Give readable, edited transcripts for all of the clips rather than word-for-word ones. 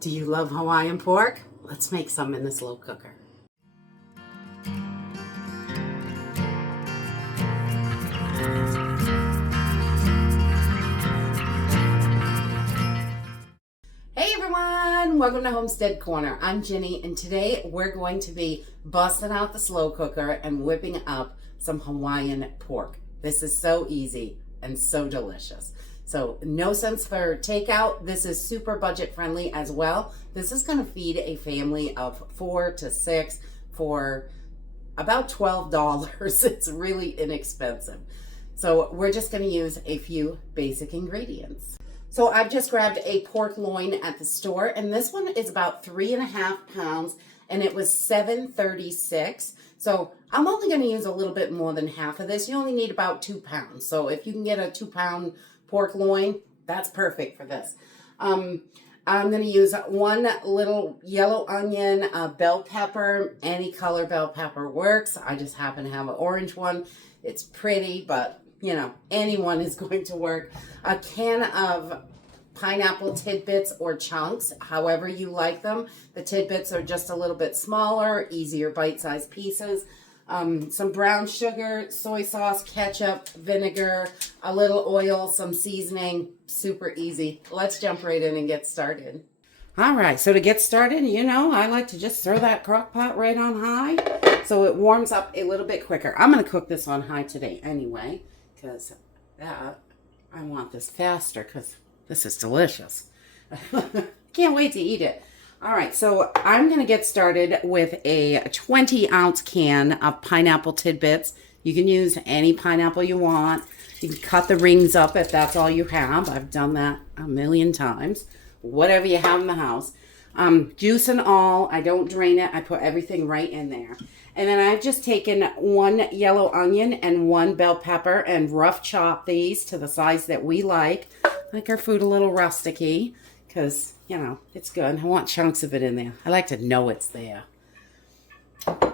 Do you love Hawaiian pork? Let's make some in the slow cooker. Hey everyone, welcome to Homestead Corner. I'm Ginny, and today we're going to be busting out the slow cooker and whipping up some Hawaiian pork. This is so easy and so delicious. So no sense for takeout. This is super budget friendly as well. This is going to feed a family of 4 to 6 for about $12. It's really inexpensive. So we're just going to use a few basic ingredients. So I've just grabbed a pork loin at the store, and this one is about 3.5 pounds, and it was $7.36. So I'm only going to use a little bit more than half of this. You only need about 2 pounds. So if you can get a 2-pound pork loin, that's perfect for this. I'm going to use one little yellow onion, a bell pepper. Any color bell pepper works. I just happen to have an orange one. It's pretty, but you know, anyone is going to work. A can of pineapple tidbits or chunks, however you like them. The tidbits are just a little bit smaller, easier bite-sized pieces. Some brown sugar, soy sauce, ketchup, vinegar, a little oil, some seasoning. Super easy. Let's jump right in and get started. All right, so to get started, you know, I like to just throw that crock pot right on high so it warms up a little bit quicker. I'm going to cook this on high today anyway, because I want this faster because this is delicious. Can't wait to eat it. All right, so I'm going to get started with a 20-ounce can of pineapple tidbits. You can use any pineapple you want. You can cut the rings up if that's all you have. I've done that a million times. Whatever you have in the house. Juice and all. I don't drain it. I put everything right in there. And then I've just taken one yellow onion and one bell pepper and rough chop these to the size that we like our food a little rustic-y, because, you know, it's good. I want chunks of it in there. I like to know it's there.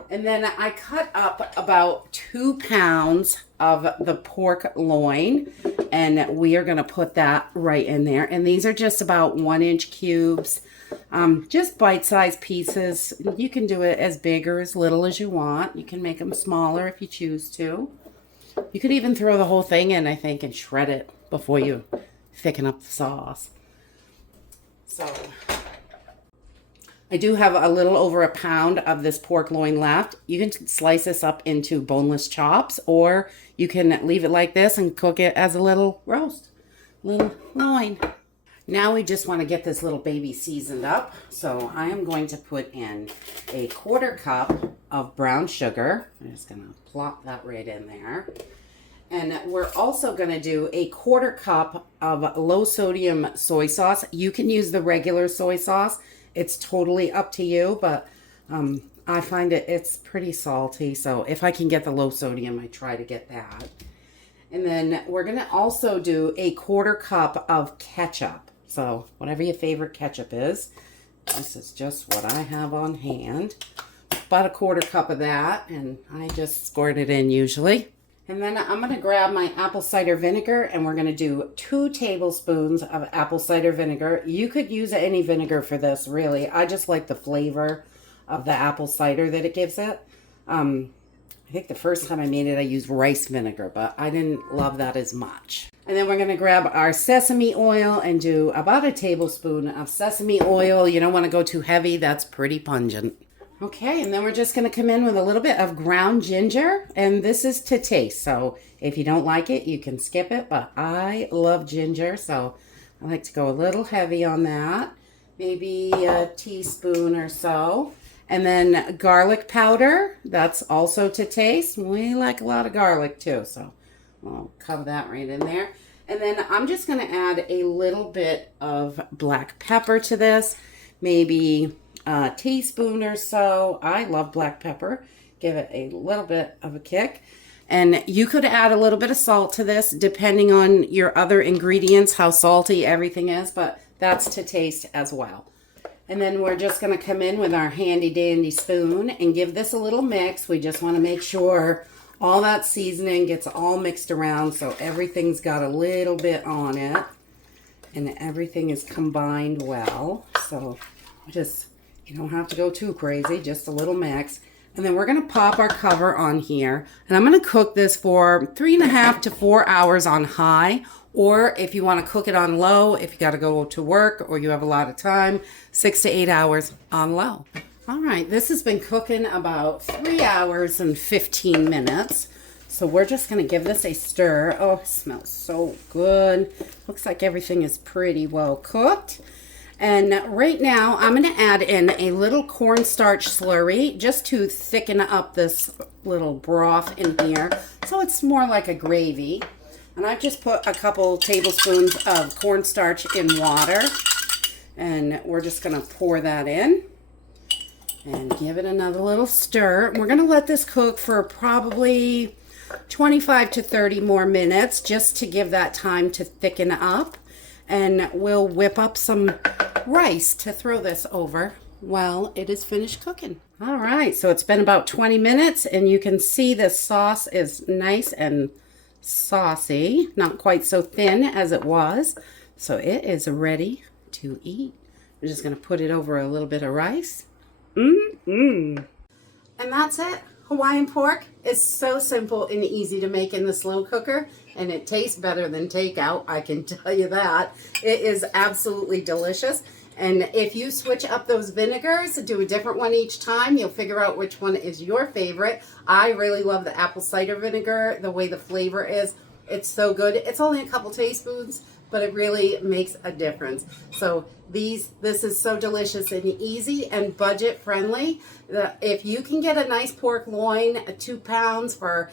And then I cut up about 2 pounds of the pork loin, and we are going to put that right in there. And these are just about 1-inch cubes, just bite-sized pieces. You can do it as big or as little as you want. You can make them smaller if you choose to. You could even throw the whole thing in, I think, and shred it before you thicken up the sauce. So I do have a little over 1 pound of this pork loin left. You can slice this up into boneless chops, or you can leave it like this and cook it as a little roast, little loin. Now we just want to get this little baby seasoned up. So I am going to put in a 1/4 cup of brown sugar. I'm just going to plop that right in there. And we're also going to do a 1/4 cup of low sodium soy sauce. You can use the regular soy sauce. It's totally up to you, but I find it's pretty salty. So if I can get the low sodium, I try to get that. And then we're going to also do a 1/4 cup of ketchup. So whatever your favorite ketchup is. This is just what I have on hand. About a 1/4 cup of that, and I just squirt it in usually. And then I'm going to grab my apple cider vinegar, and we're going to do 2 tablespoons of apple cider vinegar. You could use any vinegar for this, really. I just like the flavor of the apple cider that it gives it. I think the first time I made it, I used rice vinegar, but I didn't love that as much. And then we're going to grab our sesame oil and do about a tablespoon of sesame oil. You don't want to go too heavy. That's pretty pungent. Okay, and then we're just going to come in with a little bit of ground ginger, and this is to taste. So if you don't like it, you can skip it, but I love ginger, so I like to go a little heavy on that. Maybe a teaspoon or so. And then garlic powder, that's also to taste. We like a lot of garlic too, so I'll cover that right in there. And then I'm just going to add a little bit of black pepper to this, maybe a teaspoon or so. I love black pepper. Give it a little bit of a kick. And you could add a little bit of salt to this depending on your other ingredients, how salty everything is, but that's to taste as well. And then we're just going to come in with our handy dandy spoon and give this a little mix. We just want to make sure all that seasoning gets all mixed around so everything's got a little bit on it. and everything is combined well. So just, you don't have to go too crazy, just a little mix. And then we're going to pop our cover on here. And I'm going to cook this for 3.5 to 4 hours on high. Or if you want to cook it on low, if you got to go to work or you have a lot of time, 6 to 8 hours on low. All right, this has been cooking about 3 hours and 15 minutes. So we're just going to give this a stir. Oh, it smells so good. Looks like everything is pretty well cooked. And right now, I'm going to add in a little cornstarch slurry just to thicken up this little broth in here so it's more like a gravy. And I've just put a couple tablespoons of cornstarch in water. And we're just going to pour that in and give it another little stir. We're going to let this cook for probably 25 to 30 more minutes just to give that time to thicken up. And we'll whip up some rice to throw this over while it is finished cooking. All right, so it's been about 20 minutes and you can see the sauce is nice and saucy, not quite so thin as it was. So it is ready to eat. I'm just gonna put it over a little bit of rice. And that's it. Hawaiian pork is so simple and easy to make in the slow cooker, and it tastes better than takeout, I can tell you that. It is absolutely delicious. And if you switch up those vinegars, do a different one each time, you'll figure out which one is your favorite. I really love the apple cider vinegar, the way the flavor is. It's so good. It's only a couple teaspoons, but it really makes a difference. So this is so delicious and easy and budget friendly. If you can get a nice pork loin, 2 pounds for,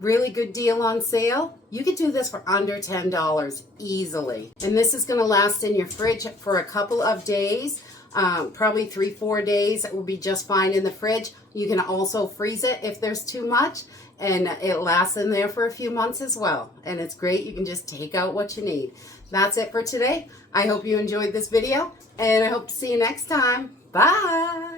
really good deal on sale, you could do this for under $10 easily. And this is going to last in your fridge for a couple of days, probably 3-4 days. It will be just fine in the fridge. You can also freeze it if there's too much, and it lasts in there for a few months as well. And it's great. You can just take out what you need. That's it for today. I hope you enjoyed this video, and I hope to see you next time. Bye.